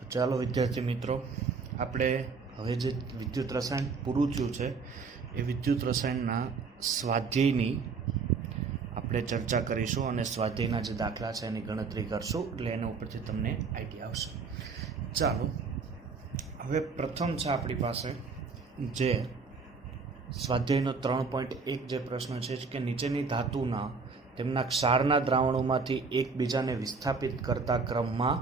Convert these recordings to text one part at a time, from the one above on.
તો ચાલો વિદ્યાર્થી મિત્રો, આપણે હવે જે વિદ્યુત રસાયણ પૂરું થયું છે એ વિદ્યુત રસાયણના સ્વાધ્યાયની આપણે ચર્ચા કરીશું અને સ્વાધ્યાયના જે દાખલા છે એની ગણતરી કરશું, એટલે એના ઉપરથી તમને આઈડિયા આવશે. ચાલો, હવે પ્રથમ છે આપણી પાસે જે સ્વાધ્યાયનો 3.1 જે પ્રશ્ન છે કે નીચેની ધાતુના તેમના ક્ષારના દ્રાવણોમાંથી એકબીજાને વિસ્થાપિત કરતા ક્રમમાં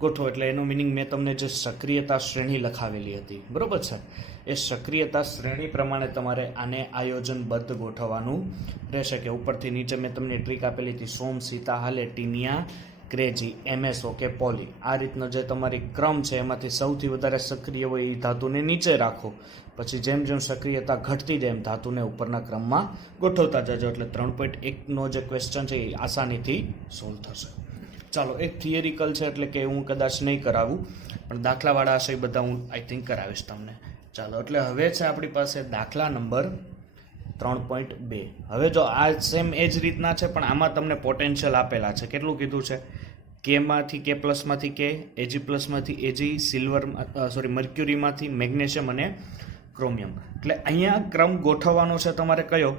ગોઠવો. એટલે એનું મિનિંગ મેં તમને જે સક્રિયતા શ્રેણી લખાવેલી હતી, બરોબર છે, એ સક્રિયતા શ્રેણી પ્રમાણે તમારે આને આયોજનબદ્ધ ગોઠવવાનું રહેશે. કે ઉપરથી નીચે મેં તમને ટ્રીક આપેલી હતી, સોમ, સીતા, હાલે, ટીનિયા, ક્રેજી, એમએસઓ કે પોલી. આ રીતનો જે તમારી ક્રમ છે એમાંથી સૌથી વધારે સક્રિય હોય એ ધાતુને નીચે રાખો, પછી જેમ જેમ સક્રિયતા ઘટતી જાય એમ ધાતુને ઉપરના ક્રમમાં ગોઠવતા જજો. એટલે 3.1નો જે ક્વેશ્ચન છે એ આસાનીથી સોલ્વ થશે. ચાલો, એક થિયરિકલ છે એટલે કે હું કદાચ નહીં કરાવું, પણ દાખલાવાળા હશે એ બધા હું આઈ થિંક કરાવીશ તમને. ચાલો, એટલે હવે છે આપણી પાસે દાખલા નંબર 3.2. હવે જો આ સેમ એ જ રીતના છે, પણ આમાં તમને પોટેન્શિયલ આપેલા છે. કેટલું કીધું છે? કેમાંથી કે પ્લસમાંથી કે, એજી પ્લસમાંથી એજી, સિલ્વર મર્ક્યુરીમાંથી મેગ્નેશિયમ અને ક્રોમિયમ. એટલે અહીંયા ક્રમ ગોઠવવાનો છે તમારે કયો?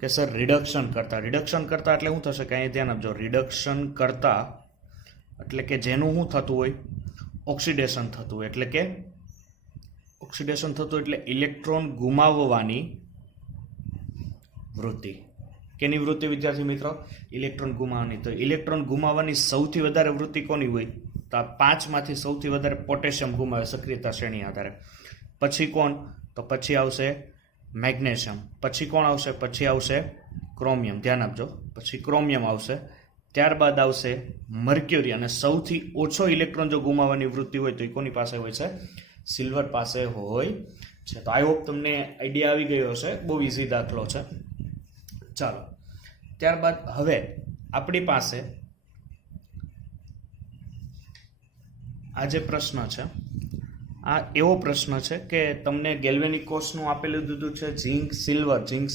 કે સર રિડક્શન કરતા. રિડક્શન કરતા એટલે શું થશે? કે અહીંયા ધ્યાન આપજો, રિડક્શન કરતા એટલે કે જેનું શું થતું હોય? ઓક્સિડેશન થતું હોય. એટલે કે ઓક્સિડેશન થતું એટલે ઇલેક્ટ્રોન ગુમાવવાની વૃત્તિ. કેની વૃત્તિ વિદ્યાર્થી મિત્રો? ઇલેક્ટ્રોન ગુમાવવાની. તો ઇલેક્ટ્રોન ગુમાવવાની સૌથી વધારે વૃત્તિ કોની હોય? તો આ 5માંથી સૌથી વધારે પોટેશિયમ ગુમાવે સક્રિયતા શ્રેણી આધારે. પછી કોણ? તો પછી આવશે મેગ્નેશિયમ. પછી કોણ આવશે? પછી આવશે ક્રોમિયમ. ધ્યાન આપજો, પછી ક્રોમિયમ આવશે. ત્યારબાદ આવશે મર્ક્યુરી. અને સૌથી ઓછો ઇલેક્ટ્રોન જો ગુમાવવાની વૃત્તિ હોય તો એ કોની પાસે હોય છે? સિલ્વર પાસે હોય છે. તો આઈ હોપ તમને આઈડિયા આવી ગયો હશે. બહુ ઇઝી દાખલો છે. ચાલો, ત્યારબાદ હવે આપણી પાસે આ જે પ્રશ્ન છે, આ એવો પ્રશ્ન છે કે તમને ગેલ્વેનિક કોષનું આપેલું દીધું છે, ઝિંક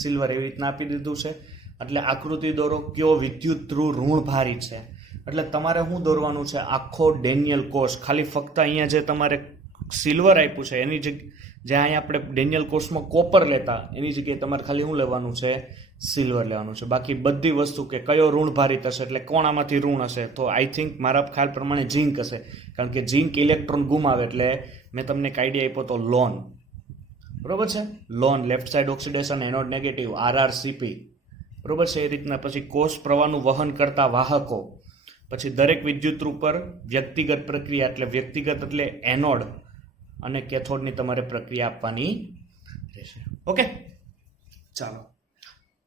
સિલ્વર એવી રીતના આપી દીધું છે. એટલે આકૃતિ દોરો, કયો વિદ્યુત ધ્રુવ ઋણભારી છે. એટલે તમારે શું દોરવાનું છે? આખો ડેનિયલ કોષ. ખાલી ફક્ત અહીંયા જે તમારે સિલ્વર આપ્યું છે એની જ્યાં અહીંયા આપણે ડેનિયલ કોષમાં કોપર લેતા એની જગ્યાએ તમારે ખાલી શું લેવાનું છે? સિલ્વર લેવાનું છે. બાકી બધી વસ્તુ કે કયો ઋણભારી થશે, એટલે કોણ આમાંથી ઋણ હશે? તો આઈ થિંક મારા ખ્યાલ પ્રમાણે ઝિંક હશે, કારણ કે ઝિંક ઇલેક્ટ્રોન ગુમાવે. એટલે મેં તમને એક આઈડિયા આપ્યો તો લોન, બરોબર છે, loan, left side oxidation, anode negative, RrCp, બરોબર છે. એ રીતના પછી કોષ પ્રવાહનું વહન કરતા વાહકો. પછી દરેક વિદ્યુતધ્રુવ પર વ્યક્તિગત પ્રક્રિયા, એટલે વ્યક્તિગત એટલે એનોડ અને કેથોડની તમારે પ્રક્રિયા આપવાની રહેશે. ઓકે, ચાલો,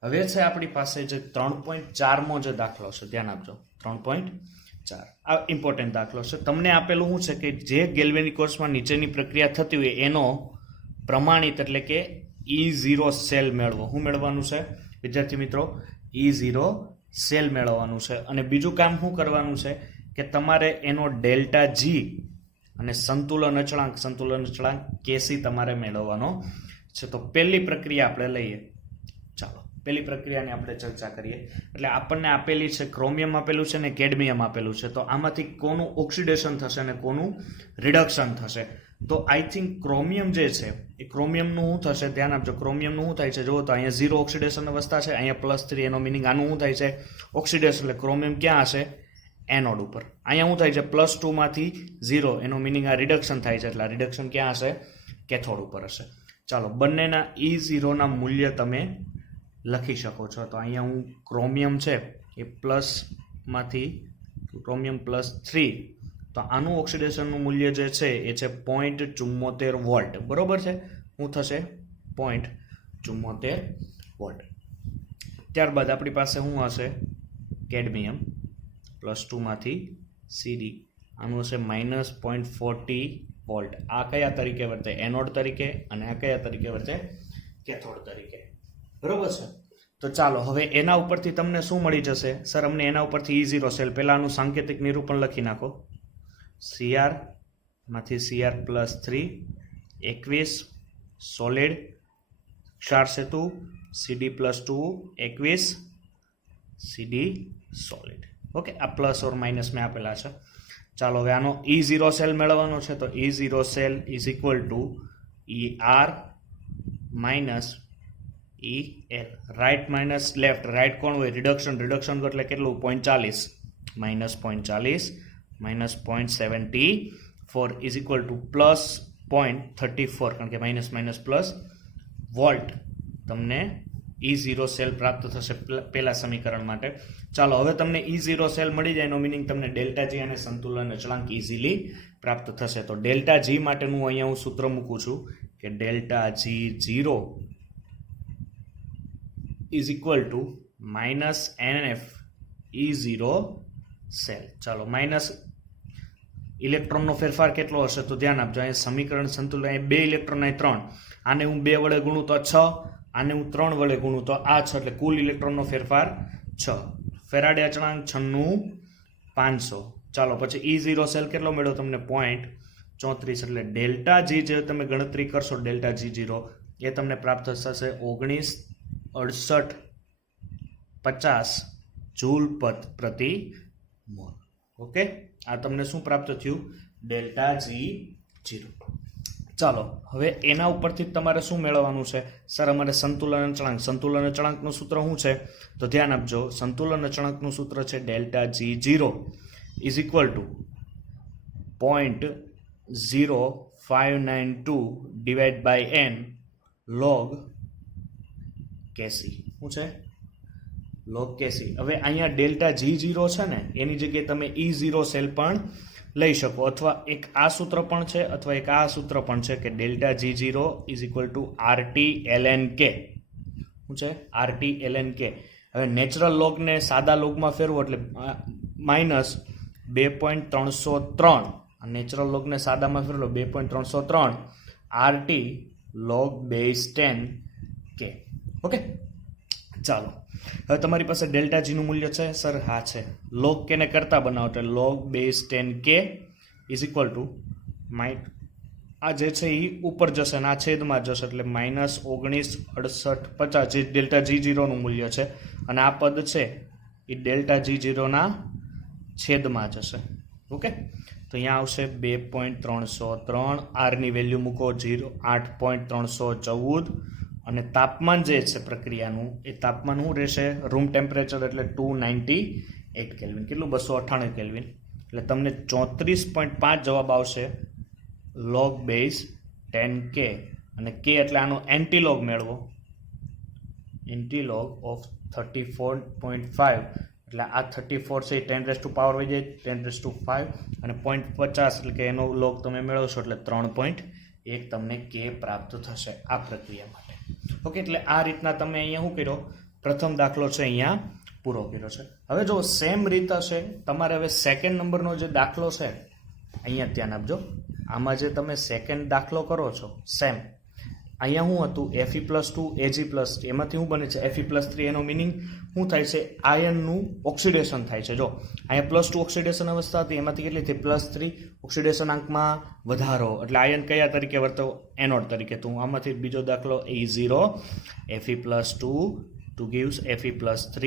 હવે છે આપણી પાસે જે 3.4મો જે દાખલો છે, ધ્યાન આપજો. 3.4 આ ઇમ્પોર્ટન્ટ દાખલો છે. તમને આપેલું શું છે કે જે ગેલ્વેનિક કોષમાં નીચેની પ્રક્રિયા થતી હોય એનો પ્રમાણિત એટલે કે E0 સેલ મેળવો. શું મેળવવાનું છે વિદ્યાર્થી મિત્રો? E0 સેલ મેળવવાનું છે. અને બીજું કામ શું કરવાનું છે કે તમારે એનો ડેલ્ટા G અને સંતુલન અચળાંક Kc તમારે મેળવવાનો છે. તો પહેલી પ્રક્રિયા આપણે લઈએ. ચાલો, પહેલી પ્રક્રિયાની આપણે ચર્ચા કરીએ. એટલે આપણને આપેલી છે ક્રોમિયમ આપેલું છે ને કેડમિયમ આપેલું છે. તો આમાંથી કોનું ઓક્સિડેશન થશે અને કોનું રિડક્શન થશે? તો આઈ થિંક ક્રોમિયમ જે છે એ ક્રોમિયમનું શું થશે? ધ્યાન આપજો, ક્રોમિયમનું શું થાય છે? જુઓ તો અહીંયા 0 ઓક્સિડેશન અવસ્થા છે, અહીંયા +3. એનો મિનિંગ આનું શું થાય છે? ઓક્સિડેશન. એટલે ક્રોમિયમ ક્યાં હશે? એનોડ ઉપર. અહીંયા શું થાય છે? +2માંથી 0. એનો મિનિંગ આ રિડક્શન થાય છે, એટલે આ રિડક્શન ક્યાં હશે? કેથોડ ઉપર હશે. ચાલો, બંનેના E0ના મૂલ્ય તમે લખી શકો છો. તો અહીંયા હું ક્રોમિયમ છે એ પ્લસમાંથી ક્રોમિયમ +3, તો આનું ઓક્સિડેશનનું મૂલ્ય જે છે એ છે 0.74 વોલ્ટ. બરોબર છે? શું થશે? 0.74 વોલ્ટ. ત્યારબાદ આપણી પાસે શું હશે? કેડમિયમ +2માંથી CD, આનું હશે -0.40 વોલ્ટ. આ કયા તરીકે વર્તે? એનોડ તરીકે. અને આ કયા તરીકે વર્તે? કેથોડ તરીકે. બરોબર છે? તો ચાલો, હવે એના ઉપરથી તમને શું મળી જશે? સર અમને એના ઉપરથી E0 સેલ, પહેલાનું સાંકેતિક નિરૂપણ લખી નાખો. Cr માંથી Cr+3 21 સોલિડ, ક્ષાર સેતુ CD+2 21 CD સોલિડ. ઓકે, આ પ્લસ ઓર માઇનસ મેં આપેલા છે. ચાલો હવે આનો E0 સેલ મેળવવાનો છે, તો E0 cell is equal two ER minus EL. Right minus left, right કોણ હોય? રિડક્શન, રિડક્શન એટલે કેટલું? 0.40 minus 0.40 minus 0.74 is equal two plus 0.34, કારણ કે માઇનસ માઇનસ પ્લસ વોલ્ટ. તમને E0 સેલ પ્રાપ્ત થશે પહેલા સમીકરણ માટે. ચાલો હવે તમને E0 સેલ મળી જાય એનો મિનિંગ તમને ડેલ્ટા જી અને સંતુલન અચળાંક ઇઝીલી પ્રાપ્ત થશે. તો ડેલ્ટા જી માટેનું અહીંયા હું સૂત્ર મૂકું છું કે delta G 0 is equal to minus NF E0 cell. ચાલો માઇનસ ઇલેક્ટ્રોનનો ફેરફાર કેટલો હશે? તો ધ્યાન આપજો, અહીંયા સમીકરણ સંતુલન, અહીં 2 ઇલેક્ટ્રોન, અહીં 3. આને હું 2 વડે ગુણું તો 6, આને હું 3 વડે ગુણું તો આ 6, એટલે કુલ ઇલેક્ટ્રોનનો ફેરફાર 6. ફેરાડે અચળાંક 96500. ચાલો પછી E0 સેલ કેટલો મળ્યો તમને? 0.34. એટલે ડેલ્ટા જી જે તમે ગણતરી કરશો ડેલ્ટા જી 0 એ તમને પ્રાપ્ત થશે 19.6850 જૂલ પ્રતિ મોલ. ઓકે, આ તમને શું પ્રાપ્ત થયું? Delta G 0. ચાલો હવે એના ઉપરથી તમારે શું મેળવવાનું છે? સર અમારે સંતુલન અચળાંક, સંતુલન અચળાંકનું સૂત્ર શું છે? તો ધ્યાન આપજો, સંતુલન અચળાંકનું સૂત્ર છે delta G 0 is equal to 0.0592 divide by n log KC. શું છે? log કેસી. હવે અહીંયા ડેલ્ટા જી 0 છે ને, એની જગ્યાએ તમે E0 સેલ પણ લઈ શકો, અથવા એક આ સૂત્ર પણ છે, અથવા એક આ સૂત્ર પણ છે કે delta G 0 is equal to RT ln K. શું છે? RT ln K. હવે નેચરલ લોગને સાદા લોગમાં ફેરવો એટલે માઇનસ 2.303, નેચરલ લોગને સાદામાં ફેરવો 2.303 RT log base 10 K. Okay, ચાલો હવે તમારી પાસે ડેલ્ટા જીનું મૂલ્ય છે? સર હા છે. લોગ કેને કરતા બનાવો એટલે log base 10K is equal two આ જે છે એ ઉપર જશે અને આ છેદમાં જશે, એટલે માઇનસ 19.6850 જે ડેલ્ટા જી 0નું મૂલ્ય છે, અને આ પદ છે એ ડેલ્ટા જી 0ના છેદમાં જશે. ઓકે, તો અહીંયા આવશે 2.303, આરની વેલ્યુ મૂકો 8.314, અને તાપમાન જે છે પ્રક્રિયાનું એ તાપમાન શું રહેશે? રૂમ ટેમ્પરેચર એટલે 298 કેલ્વિન. કેટલું? 298 કેલ્વિન. એટલે તમને 34.5 જવાબ આવશે log base 10K. અને K એટલે આનો એન્ટીલોગ મેળવો, એન્ટીલોગ ઓફ 34.5, એટલે આ 34 છે 10⁻⁵ વહી જાય 10⁵, અને 0.50 એટલે કે એનો લોગ તમે મેળવશો એટલે 3.1 તમને K પ્રાપ્ત થશે આ પ્રક્રિયા માટે. ઓકે, એટલે આ રીતના તમે અહીંયા શું કર્યો? પ્રથમ દાખલો છે અહીંયા પૂરો કર્યો છે. હવે જો સેમ રીત હશે તમારે હવે સેકન્ડ નંબરનો જે દાખલો છે અહીંયા ધ્યાન આપજો, આમાં જે તમે સેકન્ડ દાખલો કરો છો સેમ, અહીંયા શું હતું? Fe+2 Ag+, એમાંથી શું બને છે? Fe+3. એનો મિનિંગ શું થાય છે? આયનનું ઓક્સિડેશન થાય છે. જો અહીંયા +2 ઓક્સિડેશન અવસ્થા હતી, એમાંથી કેટલી થઈ? +3 ઓક્સિડેશન આંકમાં વધારો, એટલે આયન કયા તરીકે વર્તો? એનોડ તરીકે. તો આમાંથી બીજો દાખલો E0 Fe+2 two gives Fe+3.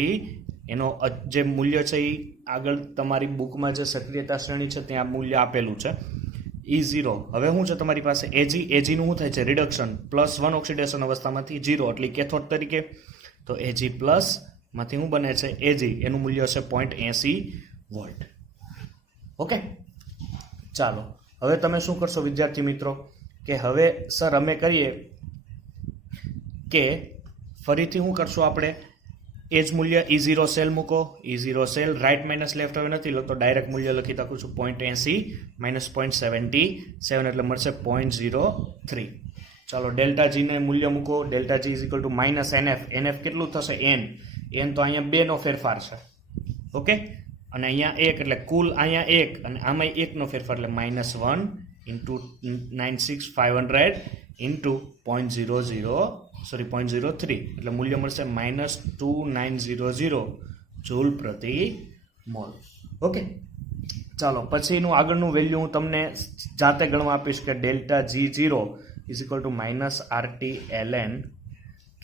એનો જે મૂલ્ય છે એ આગળ તમારી બુકમાં જે સક્રિયતા શ્રેણી છે ત્યાં મૂલ્ય આપેલું છે E0. હવે શું છે તમારી પાસે? Ag નું શું થાય છે? રિડક્શન. +1 ઓક્સિડેશન અવસ્થામાંથી 0 એટલે કેથોડ તરીકે, તો Ag+ માંથી શું બને છે? Ag. એનું મૂલ્ય હશે 0.80 વોલ્ટ. ઓકે, ચાલો હવે તમે શું કરશો વિદ્યાર્થી મિત્રો કે હવે સર અમે કરીએ કે ફરીથી શું કરશું આપણે? એ જ મૂલ્ય E0 સેલ મૂકો, E0 cell right minus left હવે નથી લખતો, ડાયરેક્ટ મૂલ્ય લખી શકું છું 0.80 માઇનસ 0.77 એટલે મળશે 0.03. ચાલો ડેલ્ટા જીને મૂલ્ય મૂકો, delta G is equal to minus NF. NF કેટલું થશે? n તો અહીંયા 2 નો ફેરફાર છે. ઓકે, અને અહીંયા 1 એટલે કુલ અહીંયા 1 અને આમાં 1 નો ફેરફાર એટલે -1 ઇન્ટુ 96500 ઇન્ટુ 0.03 એટલે મૂલ્ય મળશે -2900 જૂલ પ્રતિ મોલ. ઓકે, ચાલો પછીનું આગળનું વેલ્યુ હું તમને જાતે ગણવા આપીશ કે delta G0 is equal to -RT ln K.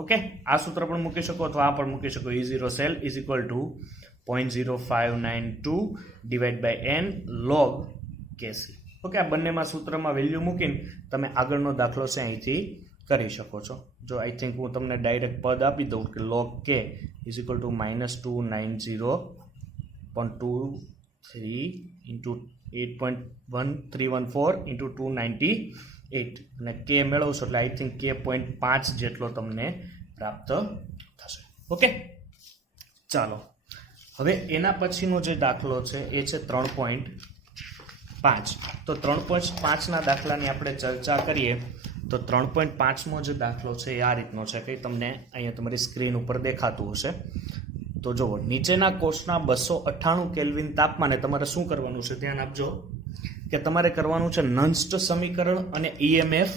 Okay, આ સૂત્ર પણ મૂકી શકો અથવા આ પણ મૂકી શકો. E0 cell is equal to 0.0592 divide by n log kc. Okay, આ બંનેમાં સૂત્રમાં વેલ્યુ મૂકીને તમે આગળનો દાખલો છે અહીંથી કરી શકો છો. જો આઈ થિંક હું તમને ડાયરેક્ટ પદ આપી દઉં કે log k is equal two -290.23 into 8.1314 into 298 અને k મેળવશો એટલે આઈ થિંક k 0.5 જેટલો તમને પ્રાપ્ત થશે. ઓકે, ચાલો હવે એના પછીનો જે દાખલો છે એ છે 3.5. તો 3.5ના દાખલાની આપણે ચર્ચા કરીએ તો 3.5મો જે દાખલો છે એ આ રીતનો છે કે તમને અહીંયા તમારી સ્ક્રીન ઉપર દેખાતું હશે. તો જુઓ, નીચેના કોષના 298 કેલ્વિન તાપમાને તમારે શું કરવાનું છે, ધ્યાન આપજો કે તમારે કરવાનું છે નન્સ્ટ સમીકરણ અને EMF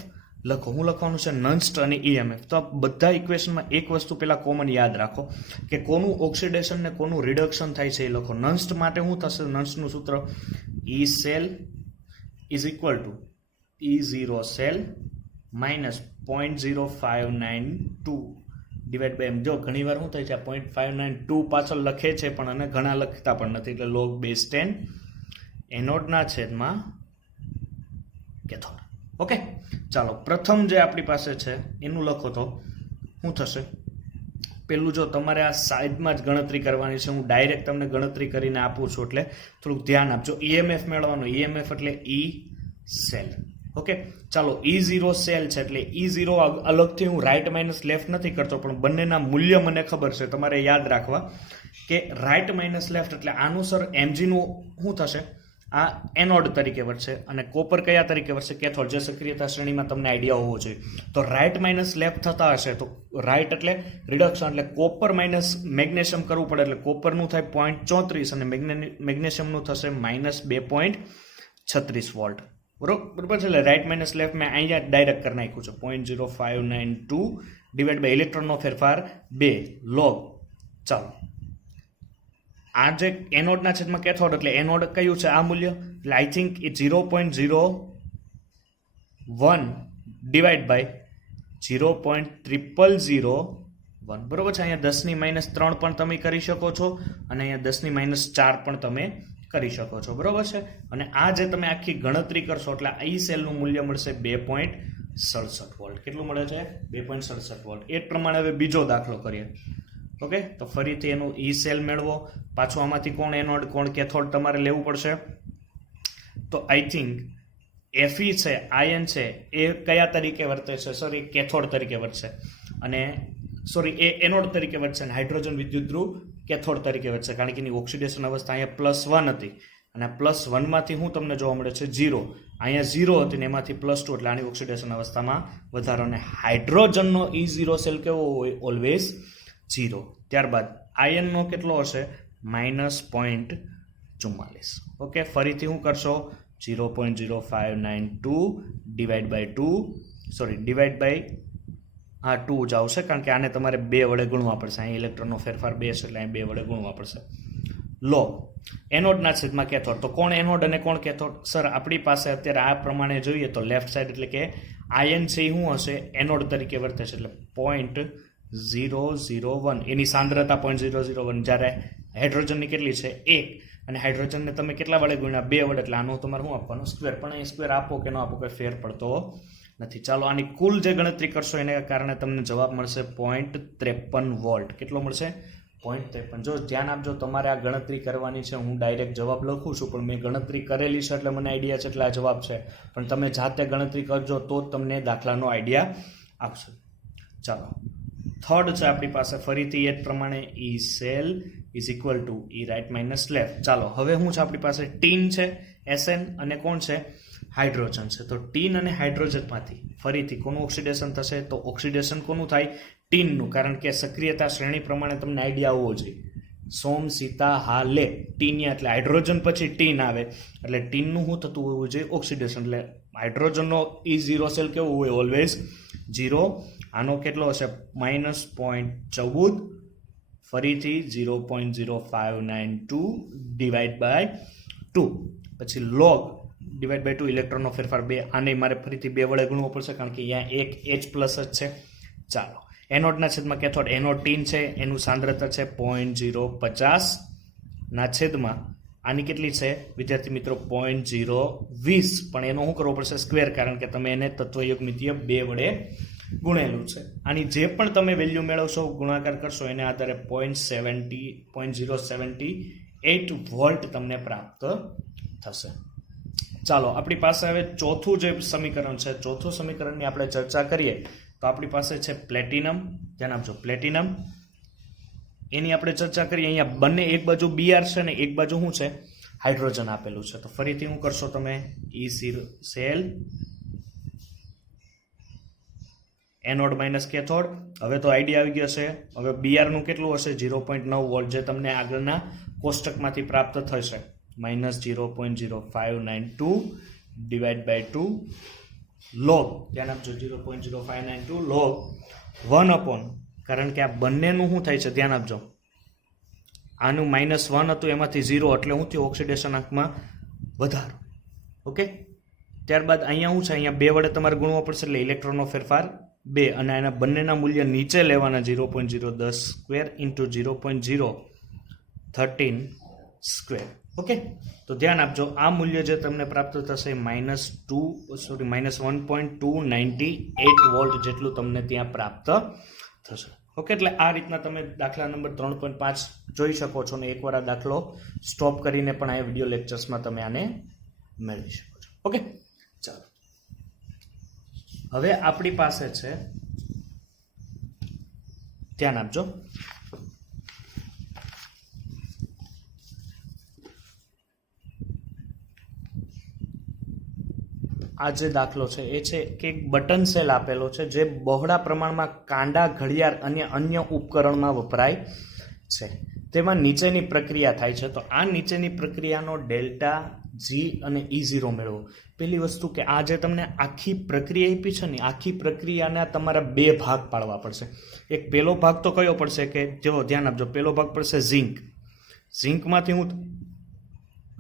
લખો. હું લખવાનું છે નન્સ્ટ અને EMF. તો આ બધા ઇક્વેશનમાં એક વસ્તુ પહેલાં કોમન યાદ રાખો કે કોનું ઓક્સિડેશન ને કોનું રિડક્શન થાય છે એ લખો. નન્સ્ટ માટે શું થશે, નન્સ્ટનું સૂત્ર E cell is equal to E0 cell minus 0.0592 divide by m. જો ઘણી વાર શું થાય છે, 0.592 પાછળ લખે છે પણ અને ઘણા લખતા પણ નથી, એટલે log base 10 એનોડના છેદમાં કેથોડ. ઓકે, ચાલો પ્રથમ જે આપણી પાસે છે એનું લખો તો શું થશે. પેલું જો તમારે આ સાઈડમાં જ ગણતરી કરવાની છે, હું ડાયરેક્ટ તમને ગણતરી કરીને આપું છું એટલે થોડુંક ધ્યાન આપજો. EMF મેળવવાનું, EMF એટલે E સેલ. ઓકે, ચાલો E0 સેલ છે એટલે E0 અલગથી હું રાઈટ માઇનસ લેફ્ટ નથી કરતો, પણ બંનેના મૂલ્ય મને ખબર છે. તમારે યાદ રાખવા કે રાઈટ માઇનસ લેફ્ટ એટલે આનું સર mgનું શું થશે, આ એનોડ તરીકે વધશે અને કોપર કયા તરીકે વધશે, કેથોડ, જે સક્રિયતા શ્રેણીમાં તમને આઈડિયા હોવો જોઈએ. તો રાઈટ માઇનસ લેફ્ટ થતા હશે તો રાઈટ એટલે રિડક્શન, એટલે કોપર માઇનસ મેગ્નેશિયમ કરવું પડે, એટલે કોપરનું થાય 0.34 અને મેગ્નેશિયમનું થશે -2.36 વોલ્ટ. બરોબર છે, એટલે રાઈટ માઇનસ લેફ્ટ મેં અહીંયા ડાયરેક્ટ કરી નાખ્યું છે 0.0592 ડિવાઈડ બાય ઇલેક્ટ્રોનનો ફેરફાર 2 log. ચાલો આ જે એનોડના છેદમાં કેથોડ એટલે એનોડ કયું છે આ મૂલ્ય, એટલે આઈ થિંક એ 0.01 ડિવાઈડ બાય 0.0001. બરોબર છે, અહીંયા 10⁻³ પણ તમે કરી શકો છો અને અહીંયા 10⁻⁴ પણ તમે કરી શકો છો. બરોબર છે, અને આ જે તમે આખી ગણતરી કરશો એટલે ઈ સેલનું મૂલ્ય મળશે 2.67 વોલ્ટ. કેટલું મળે છે, 2.67 વોલ્ટ. એ જ પ્રમાણે હવે બીજો દાખલો કરીએ. ઓકે, તો ફરીથી એનું ઈ સેલ મેળવો. પાછું આમાંથી કોણ એનોડ કોણ કેથોડ તમારે લેવું પડશે. તો આઈ થિંક Fe છે, આયન છે, એ કયા તરીકે વર્તે છે, સોરી કેથોડ તરીકે વર્તશે, અને સોરી એ એનોડ તરીકે વર્તશે અને હાઇડ્રોજન વિદ્યુત ધ્રુવ કેથોડ તરીકે વધશે, કારણ કે એની ઓક્સિડેશન અવસ્થા અહીંયા +1 હતી અને +1 માંથી શું તમને જોવા મળે છે 0, અહીંયા 0 હતી ને એમાંથી +2 એટલે આની ઓક્સિડેશન અવસ્થામાં વધારો. અને હાઇડ્રોજનનો E0 સેલ કેવો હોય, ઓલવેઝ 0. ત્યારબાદ આયનનો કેટલો હશે, -0.44. ઓકે, ફરીથી શું કરશો, 0.0592 ડિવાઈડ બાય 2 જ આવશે, કારણ કે આને તમારે 2 વડે ગુણવા પડશે. અહીં ઇલેક્ટ્રોનનો ફેરફાર 2 છે એટલે અહીં 2 વડે ગુણવા પડશે. લો એનોડના છેદમાં કેથોડ. તો કોણ એનોડ અને કોણ કેથોડ, સર આપણી પાસે અત્યારે આ પ્રમાણે જોઈએ તો લેફ્ટ સાઈડ એટલે કે આયન છે એ શું હશે, એનોડ તરીકે વર્તે છે, એટલે 0.001 એની સાંદ્રતા 0.001. જ્યારે હાઇડ્રોજનની કેટલી છે 1, અને હાઇડ્રોજનને તમે કેટલા વડે ગુણ્યા 2 વડે, એટલે આનું તમારે શું આપવાનું, સ્ક્વેર. પણ અહીં સ્ક્વેર આપો કે ન આપો કોઈ ફેર પડતો નથી. ચાલો આની કુલ જે ગણતરી કરશો એને કારણે તમને જવાબ મળશે 0.53 વોલ્ટ. કેટલો મળશે, 0.53. જો ધ્યાન આપજો, તમારે આ ગણતરી કરવાની છે. હું ડાયરેક્ટ જવાબ લખું છું પણ મેં ગણતરી કરેલી છે એટલે મને આઈડિયા છે એટલે આ જવાબ છે, પણ તમે જાતે ગણતરી કરજો તો જ તમને દાખલાનો આઈડિયા આપશે. ચાલો થર્ડ છે આપણી પાસે ફરીથી એ જ પ્રમાણે E cell is equal to E right minus left. ચાલો હવે શું છે આપણી પાસે, ટીન છે, SN અને કોણ છે, હાઇડ્રોજન છે. તો ટીન અને હાઇડ્રોજનમાંથી ફરીથી કોનું ઓક્સિડેશન થશે, તો ઓક્સિડેશન કોનું થાય, ટીનનું, કારણ કે સક્રિયતા શ્રેણી પ્રમાણે તમને આઈડિયા હોવો જોઈએ. સોમ સીતા હા લે, ટીનિયા એટલે હાઇડ્રોજન પછી ટીન આવે એટલે ટીનનું શું થતું હોવું જોઈએ, ઓક્સિડેશન. એટલે હાઇડ્રોજનનો E0 સેલ કેવું હોય, ઓલવેઝ 0. આનો કેટલો હશે, -0.14, ફરીથી 0.0592 ડિવાઈડ બાય 2, પછી log ડિવાઈડ બાય 2, ઇલેક્ટ્રોનનો ફેરફાર 2. આને મારે ફરીથી 2 વડે ગુણવો પડશે કારણ કે અહીંયા એક H+ જ છે. ચાલો એનોડના છેદમાં કેથોડ, એનોડ ટીન છે, એનું સાંદ્રતા છે 0.050 ના છેદમાં આની કેટલી છે વિદ્યાર્થી મિત્રો 0.020, પણ એનો શું કરવો પડશે સ્ક્વેર, કારણ કે તમે એને તત્વયુગ્મિતીય 2 વડે ગુણેલું છે. આની જે પણ તમે વેલ્યુ મેળવશો ગુણાકાર કરશો એને આધારે 0.078 વોલ્ટ તમને પ્રાપ્ત થશે. ચાલો આપણી પાસે હવે ચોથું જે સમીકરણ છે, ચોથું સમીકરણની આપણે ચર્ચા કરીએ તો આપણી પાસે છે પ્લેટિનમ. ધ્યાન આપજો, પ્લેટિનમ એની આપણે ચર્ચા કરીએ. અહીંયા બંને એક બાજુ Br છે ને એક બાજુ શું છે હાઇડ્રોજન આપેલું છે. તો ફરીથી શું કરશો તમે E0 cell anode minus cathode. હવે તો આઈડિયા આવી ગયો છે. હવે Br નું કેટલું હશે 0.9 વોલ્ટ, જે તમને આગળના કોષ્ટકમાંથી પ્રાપ્ત થશે -0.0592 ડિવાઇડ બાય 2 log, ધ્યાન આપજો 0.0592 log 1 upon, કારણ કે આ બંનેનું શું થાય છે ધ્યાન આપજો, આનું -1 હતું એમાંથી 0 એટલે શું થયું ઓક્સિડેશન આંકમાં વધારો. ઓકે, ત્યારબાદ અહીંયા શું છે, અહીંયા 2 વડે તમારે ગુણવો પડશે એટલે ઇલેક્ટ્રોનનો ફેરફાર 2, અને એના બંનેના મૂલ્ય નીચે લેવાના 0.010 સ્ક્વેર ઇન્ટુ 0.013 સ્ક્વેર. ઓકે, તો ધ્યાન આપજો આ મૂલ્ય જે તમને પ્રાપ્ત થશે -1.298 વોલ્ટ જેટલું તમને ત્યાં પ્રાપ્ત થશે. ઓકે, એટલે આ રીતના તમે દાખલા નંબર 3.5 જોઈ શકો છો, ને એકવાર આ દાખલો સ્ટોપ કરીને પણ આ વિડીયો લેક્ચર્સમાં તમે આને મેળવી શકો છો. ઓકે, ચાલો હવે આપણી પાસે છે, ધ્યાન આપજો, આ જે દાખલો છે એ છે કે એક બટન સેલ આપેલો છે જે બહોળા પ્રમાણમાં કાંડા, ઘડિયાળ અને અન્ય ઉપકરણમાં વપરાય છે. તેમાં નીચેની પ્રક્રિયા થાય છે. તો આ નીચેની પ્રક્રિયાનો ડેલ્ટા, જી અને E0 મેળવો. પહેલી વસ્તુ કે આ જે તમને આખી પ્રક્રિયા આપી છે ને, આખી પ્રક્રિયાના તમારા 2 ભાગ પાડવા પડશે. એક પહેલો ભાગ તો કયો પડશે કે જો ધ્યાન આપજો, પહેલો ભાગ પડશે ઝિંક. ઝિંકમાંથી હું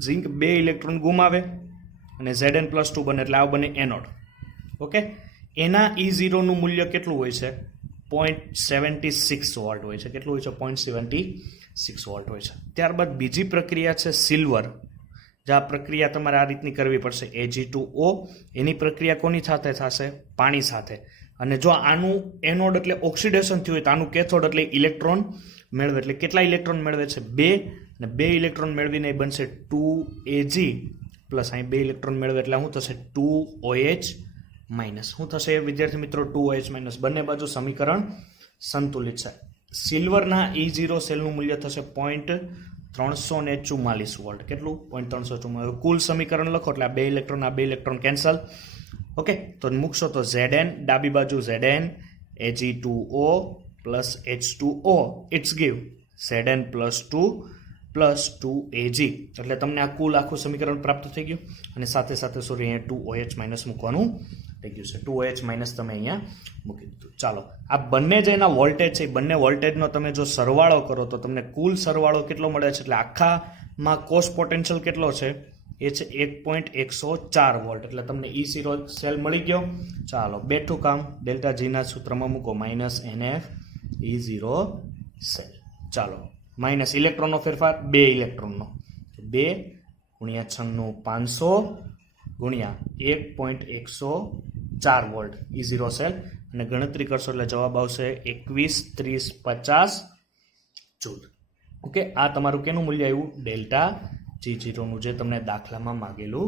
ઝિંક 2 ઇલેક્ટ્રોન ગુમાવે અને Zn+2 બને એટલે આ બને એનોડ. ઓકે, એના E0 નું મૂલ્ય કેટલું હોય છે 0.76 વોલ્ટ હોય છે. કેટલું હોય છે 0.76 વોલ્ટ હોય છે. ત્યારબાદ બીજી પ્રક્રિયા છે સિલ્વર. જે આ પ્રક્રિયા તમારે આ રીતની કરવી પડશે Ag2O. એની પ્રક્રિયા કોની સાથે થશે પાણી સાથે. અને જો આનું એનોડ એટલે ઓક્સિડેશન થયું હોય તો આનું કેથોડ એટલે ઇલેક્ટ્રોન મેળવે. એટલે કેટલા ઇલેક્ટ્રોન મેળવે છે 2, અને 2 ઇલેક્ટ્રોન મેળવીને બનશે 2Ag પ્લસ અહીં 2 ઇલેક્ટ્રોન મેળવે એટલે શું થશે 2OH માઇનસ. શું થશે વિદ્યાર્થી મિત્રો 2OH માઇનસ. બંને બાજુ સમીકરણ સંતુલિત છે. સિલ્વરના E0 સેલનું મૂલ્ય થશે 0.344 વોલ્ટ. કેટલું 0.344. કુલ સમીકરણ લખો એટલે આ 2 ઇલેક્ટ્રોન કેન્સલ. ઓકે, તો મૂકશો તો Zn ડાબી બાજુ Zn Ag2O plus H2O it's give Zn+2 plus 2Ag, એટલે તમને આ કુલ આખું સમીકરણ પ્રાપ્ત થઈ ગયું. અને સાથે સાથે સોરી અહીંયા 2OH માઇનસ મૂકવાનું થઈ ગયું છે. 2OH માઇનસ તમે અહીંયા મૂકી દીધું. ચાલો આ બંને જે એના વોલ્ટેજ છે એ બંને વોલ્ટેજનો તમે જો સરવાળો કરો તો તમને કુલ સરવાળો કેટલો મળે છે, એટલે આખામાં કોસ પોટેન્શિયલ કેટલો છે એ છે 1.104 વોલ્ટ. એટલે તમને E0 સેલ મળી ગયો. ચાલો બેઠું કામ ડેલ્ટા જીના સૂત્રમાં મૂકો -NF E0 સેલ. ચાલો માઇનસ ઇલેક્ટ્રોનનો ફેરફાર 2 ઇલેક્ટ્રોનનો 2 ગુણ્યા 96 500 ગુણ્યા 1.104 વોલ્ટ E0 સેલ, અને ગણતરી કરશો એટલે જવાબ આવશે 213050 જૂલ. ઓકે, આ તમારું કેનું મૂલ્ય આવ્યું ડેલ્ટા G0 નું, જે તમને દાખલામાં માંગેલું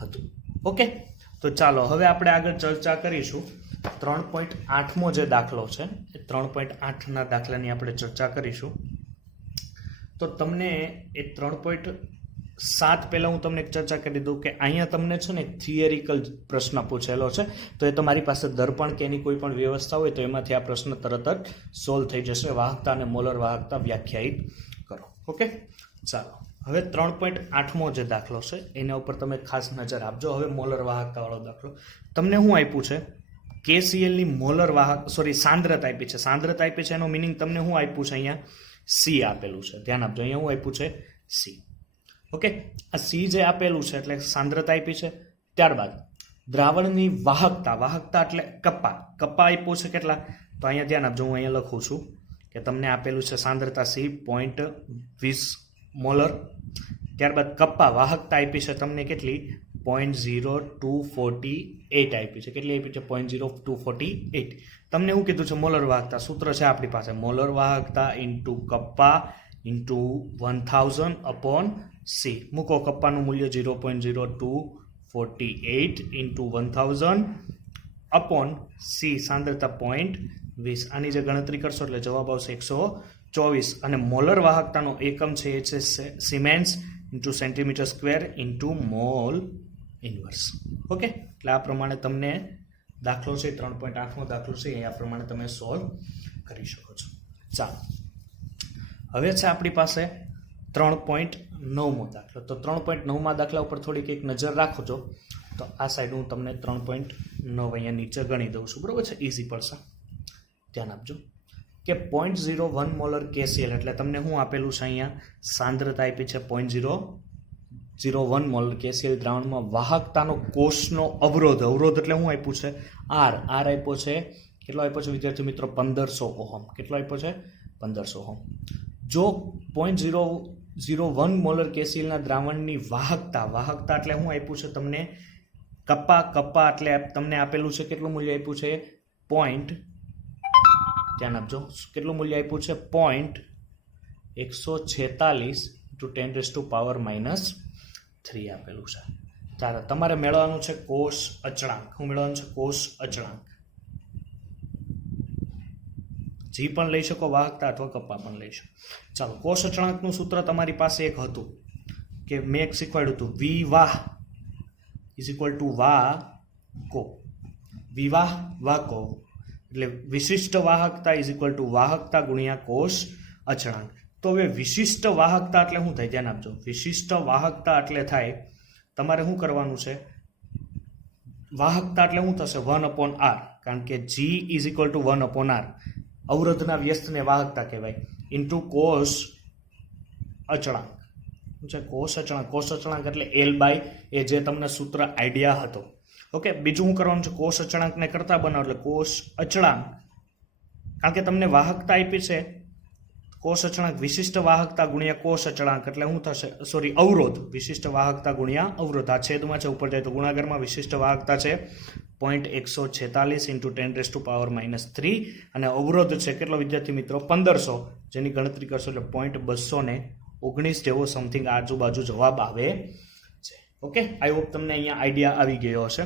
હતું. ઓકે, તો ચાલો હવે આપણે આગળ ચર્ચા કરીશું 3.8મો જે દાખલો છે એ 3.8ના દાખલાની આપણે ચર્ચા કરીશું. તો તમને એ 3.7 પહેલાં હું તમને એક ચર્ચા કરી દઉં કે અહીંયા તમને છે ને થિયરિકલ પ્રશ્ન પૂછેલો છે. તો એ તમારી પાસે દર્પણ કે એની કોઈ પણ વ્યવસ્થા હોય તો એમાંથી આ પ્રશ્ન તરત જ સોલ્વ થઈ જશે. વાહકતા અને મોલર વાહકતા વ્યાખ્યાયિત કરો. ઓકે, ચાલો હવે 3.8મો જે દાખલો છે એના ઉપર તમે ખાસ નજર આપજો. હવે મોલર વાહકતાવાળો દાખલો તમને શું આપ્યું છે, KClની મોલર સાંદ્રતા આપી છે. સાંદ્રતા આપી છે એનો મિનિંગ તમને શું આપ્યું છે, અહીંયા C આપેલું છે. ધ્યાન આપજો, અહીંયા શું આપ્યું છે C. ઓકે, આ C જે આપેલું છે એટલે સાંદ્રતા આપી છે. ત્યારબાદ દ્રાવણની વાહકતા એટલે કપ્પા આપ્યું છે કેટલા, તો અહીંયા ધ્યાન આપજો, હું અહીંયા લખું છું કે તમને આપેલું છે સાંદ્રતા C 0.20 મોલર. ત્યારબાદ કપ્પા વાહકતા આપી છે તમને કેટલી 0.0248 આપી છે. કેટલી આપી છે 0.0248. તમને શું કીધું છે મોલર વાહકતા સૂત્ર છે આપણી પાસે મોલર વાહકતા into kappa into 1000 upon C. મૂકો કપ્પાનું મૂલ્ય 0.0248 ઇન્ટુ 1000 અપોન સી સાંદ્રતા 0.20. આની જે ગણતરી કરશો એટલે જવાબ આવશે 124. અને મોલર વાહકતાનો એકમ છે એ છે siemens into centimetre square into mall inverse. Okay, એટલે આ પ્રમાણે તમને દાખલો છે 3.8મો દાખલો છે એ આ પ્રમાણે તમે સોલ્વ કરી શકો છો. ચાલો, હવે છે આપણી પાસે 3.9મો દાખલો. તો 3.9મા દાખલા ઉપર થોડીક એક નજર રાખજો. તો આ સાઈડ હું તમને 3.9 અહીંયા નીચે ગણી દઉં છું, બરાબર છે, ઇઝી પડશે. ધ્યાન આપજો કે 0.01 મોલર KCl એટલે તમને શું આપેલું છે અહીંયા સાંદ્રતા આપી છે 0.001 મોલર KCl દ્રાવણમાં વાહકતાનો કોષનો અવરોધ. અવરોધ એટલે શું આપ્યું છે R આપ્યો છે. કેટલો આપ્યો છે વિદ્યાર્થી મિત્રો 1500 ઓહમ. કેટલો આપ્યો છે 1500 ઓહમ. જો 0.001 મોલર KClના દ્રાવણની વાહકતા એટલે શું આપ્યું છે તમને કપ્પા એટલે તમને આપેલું છે કેટલું મૂલ્ય આપ્યું છે ધ્યાન આપજો કેટલું મૂલ્ય આપ્યું છે 146 × 10⁻³ આપેલું છે. ચાલો, તમારે મેળવવાનું છે કોષ અચળાંક. શું મેળવવાનું છે કોષ અચળાંક. જી પણ લઈ શકો વાહકતા અથવા કપ્પા પણ લઈ શકો. ચાલો, કોષ અચળાંકનું સૂત્ર તમારી પાસે એક હતું કે મેં એક શીખવાડ્યું હતું વિવાહ ઇઝ ઇક્વલ ટુ વાહકો. વિવાહ વાહકો એટલે વિશિષ્ટ વાહકતા ઇઝ ઇક્વલ ટુ વાહકતા ગુણ્યા કોષ અચળાંક. તો હવે વિશિષ્ટ વાહકતા એટલે શું થાય ધ્યાન આપજો. વિશિષ્ટ વાહકતા એટલે થાય તમારે શું કરવાનું છે વાહકતા એટલે શું થશે 1/r કારણ કે G is equal two 1/r અવરોધના વ્યસ્તને વાહકતા કહેવાય ઇન્ટુ કોષ અચળાંક. શું છે કોષ અચળાંક. કોષ અચળાંક એટલે L/A જે તમને સૂત્ર આઈડિયા હતો. ઓકે, બીજું શું કરવાનું છે કોષ અચળાંકને કરતા બનાવો એટલે કોષ અચળાંક કારણ કે તમને વાહકતા આપી છે કોષ અચળાંક વિશિષ્ટ વાહકતા ગુણ્યા કોષ અચળાંક એટલે શું થશે અવરોધ. વિશિષ્ટ વાહકતા ગુણ્યા અવરોધ. આ છેદમાં છે ઉપર જાય તો ગુણાકારમાં વિશિષ્ટ વાહકતા છે 0.146 × 10⁻³ અને અવરોધ છે કેટલો વિદ્યાર્થી મિત્રો 1500 જેની ગણતરી કરશો એટલે 0.219 જેવો સમથિંગ આજુબાજુ જવાબ આવે છે. ઓકે, આઈ હોપ તમને અહીંયા આઈડિયા આવી ગયો હશે.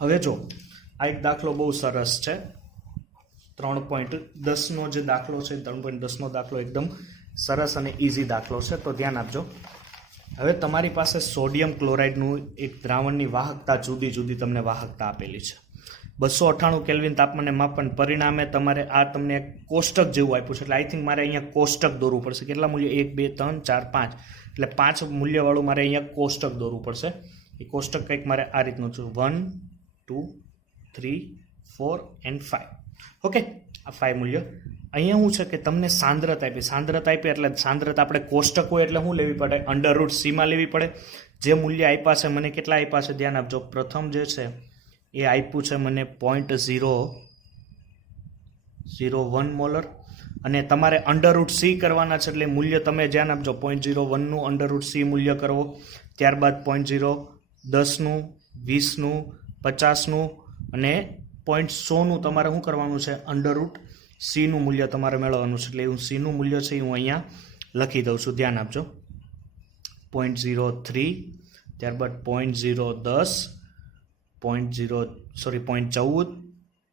હવે જો આ એક દાખલો બહુ સરસ છે 3.10નો જે દાખલો છે 3.10નો દાખલો એકદમ સરસ અને ઇઝી દાખલો છે. તો ધ્યાન આપજો. હવે તમારી પાસે સોડિયમ ક્લોરાઇડનું એક દ્રાવણની વાહકતા જુદી જુદી તમને વાહકતા આપેલી છે 298 કેલ્વિન તાપમાને માપન. પરિણામે તમારે આ તમને એક કોષ્ટક જેવું આપ્યું છે એટલે આઈ થિંક મારે અહીંયા કોષ્ટક દોરવું પડશે. કેટલા મૂલ્ય 1 2 3 4 5 એટલે 5 મૂલ્યવાળું મારે અહીંયા કોષ્ટક દોરવું પડશે. એ કોષ્ટક કંઈક મારે આ રીતનું છે 1 2 3 4 and 5. ઓકે, આ 5 મૂલ્ય. અહીંયા શું છે કે તમને સાંદ્રતા આપી એટલે સાંદ્રતા આપણે કોષ્ટક હોય એટલે શું લેવી પડે √c માં લેવી પડે. જે મૂલ્ય આપ્યા છે મને કેટલા આપ્યા છે ધ્યાન આપજો. પ્રથમ જે છે એ આપ્યું છે મને 0.001 મોલર અને તમારે √c કરવાના છે એટલે મૂલ્ય તમે ધ્યાન આપજો 0.01નું √c મૂલ્ય કરવો. ત્યારબાદ 0.10નું 20નું 50નું અને 0.100નું તમારે શું કરવાનું છે √c નું મૂલ્ય તમારે મેળવવાનું છે. એટલે હું c નું મૂલ્ય છે હું અહીંયા લખી દઉં છું. ધ્યાન આપજો 0.03 ત્યારબાદ 0.010 0.14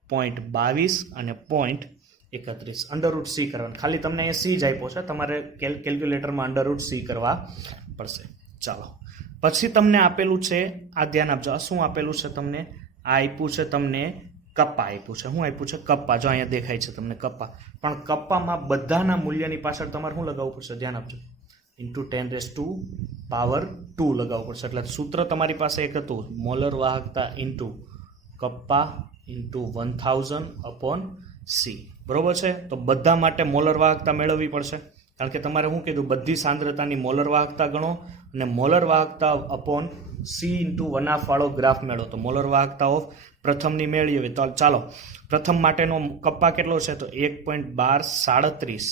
0.22 અને 0.31 √c કરવાનું. ખાલી તમને અહીંયા c જ આપ્યો છે તમારે કેલ્ક્યુલેટરમાં √c કરવા પડશે. ચાલો, પછી તમને આપેલું છે આ ધ્યાન આપજો. આ શું આપેલું છે તમને આ આપ્યું છે તમને કપ્પા આપ્યું છે. શું આપ્યું છે કપ્પા. જો અહીંયા દેખાય છે તમને કપ્પા. પણ કપ્પામાં બધાના મૂલ્યની પાછળ તમારે શું લગાવવું પડશે ધ્યાન આપજો ઇન્ટુ 10⁻² લગાવવું પડશે. એટલે સૂત્ર તમારી પાસે એક હતું મોલર વાહકતા ઇન્ટુ કપ્પા ઇન્ટુ 1000/c. બરોબર છે. તો બધા માટે મોલર વાહકતા મેળવવી પડશે કારણ કે તમારે શું કીધું બધી સાંદ્રતાની મોલર વાહકતા ગણો અને મોલર વાહકતા અપોન c ઇન્ટુ 1/2 વાળો ગ્રાફ મેળવો. તો મોલર વાહકતા ઓફ પ્રથમની મેળવીએ તો ચાલો પ્રથમ માટેનો કપ્પા કેટલો છે તો 1.1237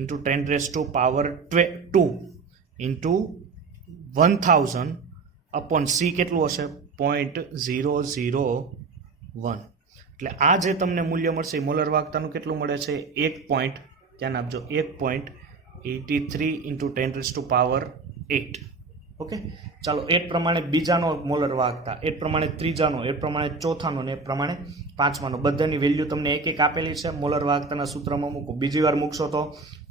ઇન્ટુ 10⁻², ઇન્ટુ 1000 અપોન સી કેટલું હશે 0.001. એટલે આ જે તમને મૂલ્ય મળશે એ મોલર વાહકતાનું કેટલું મળે છે 1. ધ્યાન આપજો 1.83 ઇન્ટુ 10⁸8. ઓકે, ચાલો એ પ્રમાણે બીજાનો મોલર વાહકતા, એ પ્રમાણે ત્રીજાનો, એ પ્રમાણે ચોથાનો ને એ પ્રમાણે પાંચમાનો બધાની વેલ્યુ તમને એક એક આપેલી છે. મોલર વાહકતાના સૂત્રમાં મૂકો. બીજી વાર મૂકશો તો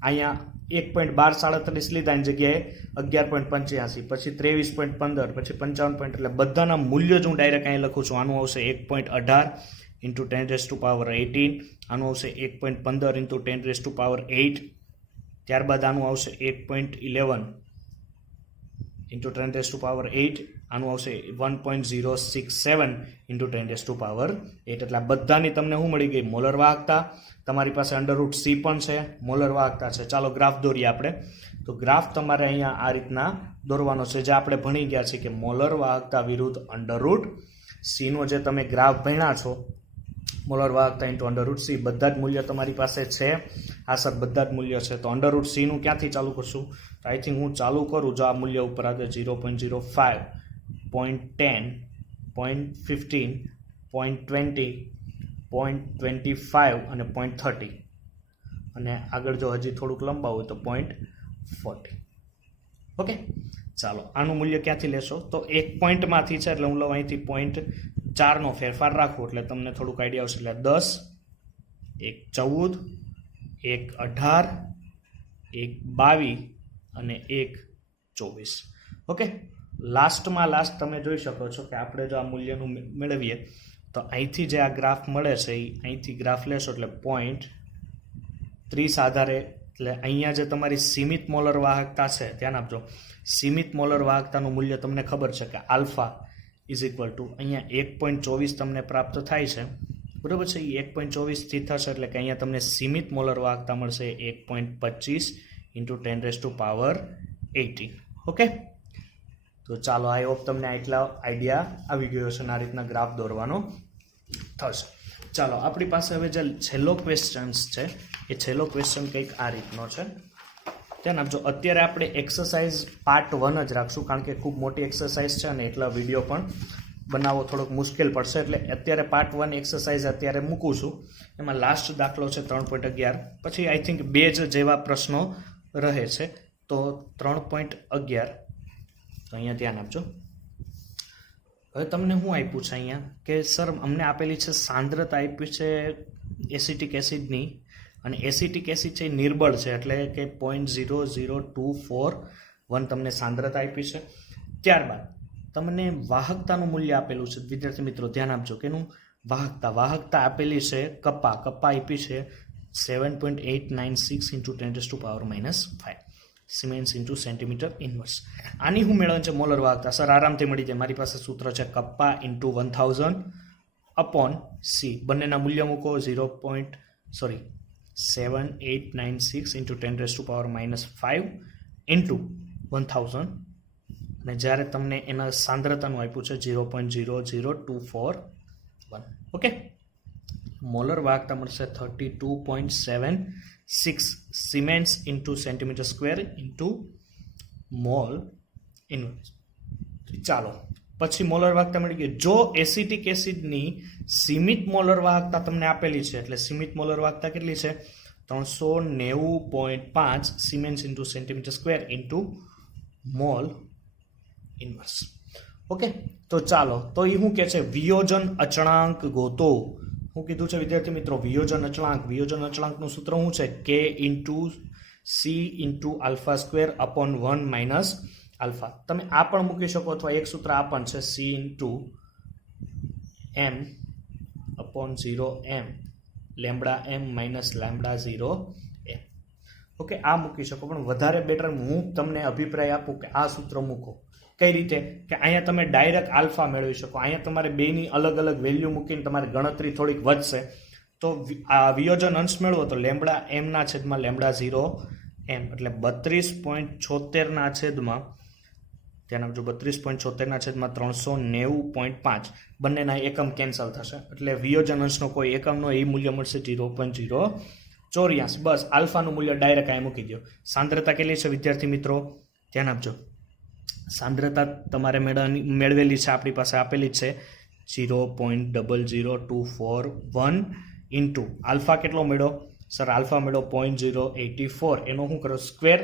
અહીંયા 1.1237 લીધા એની જગ્યાએ 11.85, પછી 23.15, પછી 55. એટલે બધાના મૂલ્યો જ હું ડાયરેક્ટ અહીં લખું છું. આનું આવશે 1.18 ઇન્ટુ 10⁻18, આનું આવશે 1.15 ઇન્ટુ 10⁻8, ત્યારબાદ આનું આવશે 1.11 ઇન્ટુ 10⁻8, આનું આવશે 1.067 ઇન્ટુ 10⁻8. એટલે આ બધાની તમને શું મળી ગઈ મોલર વાહકતા. તમારી પાસે √C પણ છે, મોલર વાહકતા છે. ચાલો ગ્રાફ દોરીએ આપણે. તો ગ્રાફ તમારે અહીંયા આ રીતના દોરવાનો છે, જે આપણે ભણી ગયા છે કે મોલર વાહકતા વિરુદ્ધ √C નો જે તમે ગ્રાફ ભણ્યા છો, મોલર વાહકતા ઇન્ટુ √C, બધા જ મૂલ્ય તમારી પાસે છે. હા સર, બધા જ મૂલ્ય છે. તો √C નું ક્યાંથી ચાલુ કરશું? તો આઈ થિંક હું ચાલુ કરું, જો આ મૂલ્ય ઉપર આવે 0.05, 0.10, 0.15, 0.20, 0.25 અને 0.30, અને આગળ જો હજી થોડુંક લંબાવું હોય તો 0.40. ઓકે, ચાલો આનું મૂલ્ય ક્યાંથી લેશો? તો એક પોઈન્ટમાંથી છે, એટલે હું લઉં અહીંથી 0.4નો ફેરફાર રાખું એટલે તમને થોડુંક આઈડિયા આવશે. એટલે 10, 1 14, 1 18, 1 22 અને 1 24. ઓકે, લાસ્ટમાં લાસ્ટ તમે જોઈ શકો છો કે આપણે જો આ મૂલ્યનું મેળવીએ તો અહીંથી જે આ ગ્રાફ મળે છે એ અહીંથી ગ્રાફ લેશો એટલે 0.30 આધારે, એટલે અહીંયા જે તમારી સીમિત મોલર વાહકતા છે, ધ્યાન આપજો, સીમિત મોલર વાહકતાનું મૂલ્ય તમને ખબર છે કે આલ્ફા ઇઝ ઇક્વલ ટુ અહીંયા 1.24 તમને પ્રાપ્ત થાય છે, બરાબર છે. એ 1.24થી થશે એટલે કે અહીંયા તમને સીમિત મોલર વાહકતા મળશે 1.25 ઇન્ટુ 10⁻18. ઓકે, તો ચાલો આઈ હોપ તમને આટલા આઈડિયા આવી ગયો છે, આ રીતના ગ્રાફ દોરવાનો થશે. ચાલો આપણી પાસે હવે જે છેલ્લો ક્વેશ્ચન્સ છે, એ છેલ્લો ક્વેશ્ચન કંઈક આ રીતનો છે. ધ્યાન આપજો, અત્યારે આપણે એક્સરસાઇઝ પાર્ટ 1 જ રાખશું, કારણ કે ખૂબ મોટી એક્સરસાઇઝ છે અને એટલા વિડીયો પણ બનાવવો થોડોક મુશ્કેલ પડશે. એટલે અત્યારે પાર્ટ 1 એક્સરસાઇઝ અત્યારે મૂકું છું. એમાં લાસ્ટ દાખલો છે 3.11, પછી આઈ થિંક 2 જ જેવા પ્રશ્નો રહે છે. તો 3.11 તો અહીંયા ધ્યાન આપજો. હવે તમને શું આપ્યું છે અહીંયા કે સર અમને આપેલી છે સાંદ્રતા આપી છે એસિટિક એસિડની, અને એસિટિક એસિડ છે એ નિર્બળ છે, એટલે કે 0.00241 તમને સાંદ્રતા આપી છે. ત્યારબાદ તમને વાહકતાનું મૂલ્ય આપેલું છે. વિદ્યાર્થી મિત્રો ધ્યાન આપજો કે એનું વાહકતા આપેલી છે કપ્પા આપી છે 7.896 into 10⁻⁻5 siemens into centimetre inverse. આની હું મેળવવાનું છે મોલર વાહકતા. સર આરામથી મળી જાય, મારી પાસે સૂત્ર છે કપ્પા ઇન્ટુ 1000 અપોન સી. બંનેના મૂલ્ય મૂકો 7.896 ઇન્ટુ 10⁻⁻5 ઇન્ટુ 1000, અને જ્યારે તમને એના સાંદ્રતાનું આપ્યું છે 0.00241. ઓકે, મોલર વાહકતા મળશે 32.76 siemens into centimetre square into mall inverse. ચાલો પછી મોલર વાહકતા મળી ગઈ. જો એસિટિક એસિડની સીમિત મોલર વાહકતા તમને આપેલી છે, એટલે સીમિત મોલર વાહકતા કેટલી છે 390.5 siemens into centimetre square into mall inverse. Okay, તો ચાલો, તો એ શું કહે છે વિયોજન અચળાંક ગોતો. શું કીધું છે વિદ્યાર્થી મિત્રો? વિયોજન અચળાંક. વિયોજન અચળાંકનું સૂત્ર શું છે? K into C into alpha square upon 1 minus alpha. તમે આ પણ મૂકી શકો, અથવા એક સૂત્ર આ પણ છે સી ઇન્ટુ એમ અપોન 0 એમ લેમ્બડા એમ માઇનસ લેમ્બડા 0 એમ. ઓકે, આ મૂકી શકો, પણ વધારે બેટર હું તમને અભિપ્રાય આપું કે આ સૂત્ર મૂકો. કઈ રીતે? કે અહીંયા તમે ડાયરેક્ટ આલ્ફા મેળવી શકો. અહીંયા તમારે બેની અલગ અલગ વેલ્યુ મૂકીને તમારી ગણતરી થોડીક વધશે. તો આ વિયોજન અંશ મેળવો તો લેમ્બડા એમના છેદમાં લેમ્બડા 0 એમ, એટલે 32.76ના છેદમાં, ધ્યાન આપજો, 32.76ના છેદમાં 390.5 બંનેના એકમ કેન્સલ થશે, એટલે વિયોજન અંશનો કોઈ એકમ નો એ મૂલ્ય મળશે 0.0 84. બસ આલ્ફાનું મૂલ્ય ડાયરેક્ટ અહીં મૂકી દો. સાંદ્રતા કેટલી છે વિદ્યાર્થી મિત્રો? ધ્યાન આપજો. સાંદ્રતા તમારે મેળવેલી છે, આપણી પાસે આપેલી છે 0.00241 ઇન્ટુ આલ્ફા કેટલો મળ્યો સર? આલ્ફા મળ્યો 0.084. એનો શું કરો? સ્ક્વેર.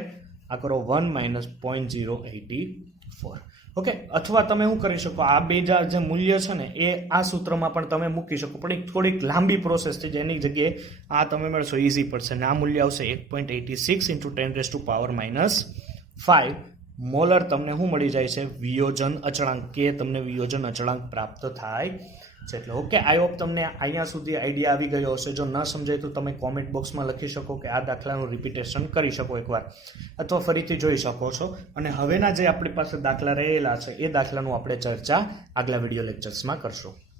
આ કરો 1 માઇનસ 0.084. ઓકે. અથવા તમે શું કરી શકો, આ બે જે મૂલ્ય છે ને એ આ સૂત્રમાં પણ તમે મૂકી શકો, પણ એક થોડીક લાંબી પ્રોસેસ છે, જેની જગ્યાએ આ તમે મેળવશો ઇઝી પડશે. ને આ મૂલ્ય આવશે 1.86 ઇન્ટુ 10⁻⁵ મોલર. તમને શું મળી જાય છે? વિયોજન અચળાંક, કે તમને વિયોજન અચળાંક પ્રાપ્ત થાય છે. એટલે ઓકે, આઈ હોપ તમને અહીંયા સુધી આઈડિયા આવી ગયો હશે. જો ન સમજાય તો તમે કોમેન્ટ બોક્સમાં લખી શકો કે આ દાખલાનું રિપીટેશન કરી શકો એકવાર, અથવા ફરીથી જોઈ શકો છો. અને હવેના જે આપણી પાસે દાખલા રહેલા છે એ દાખલાનું આપણે ચર્ચા આગલા વિડીયો લેક્ચર્સમાં કરશું.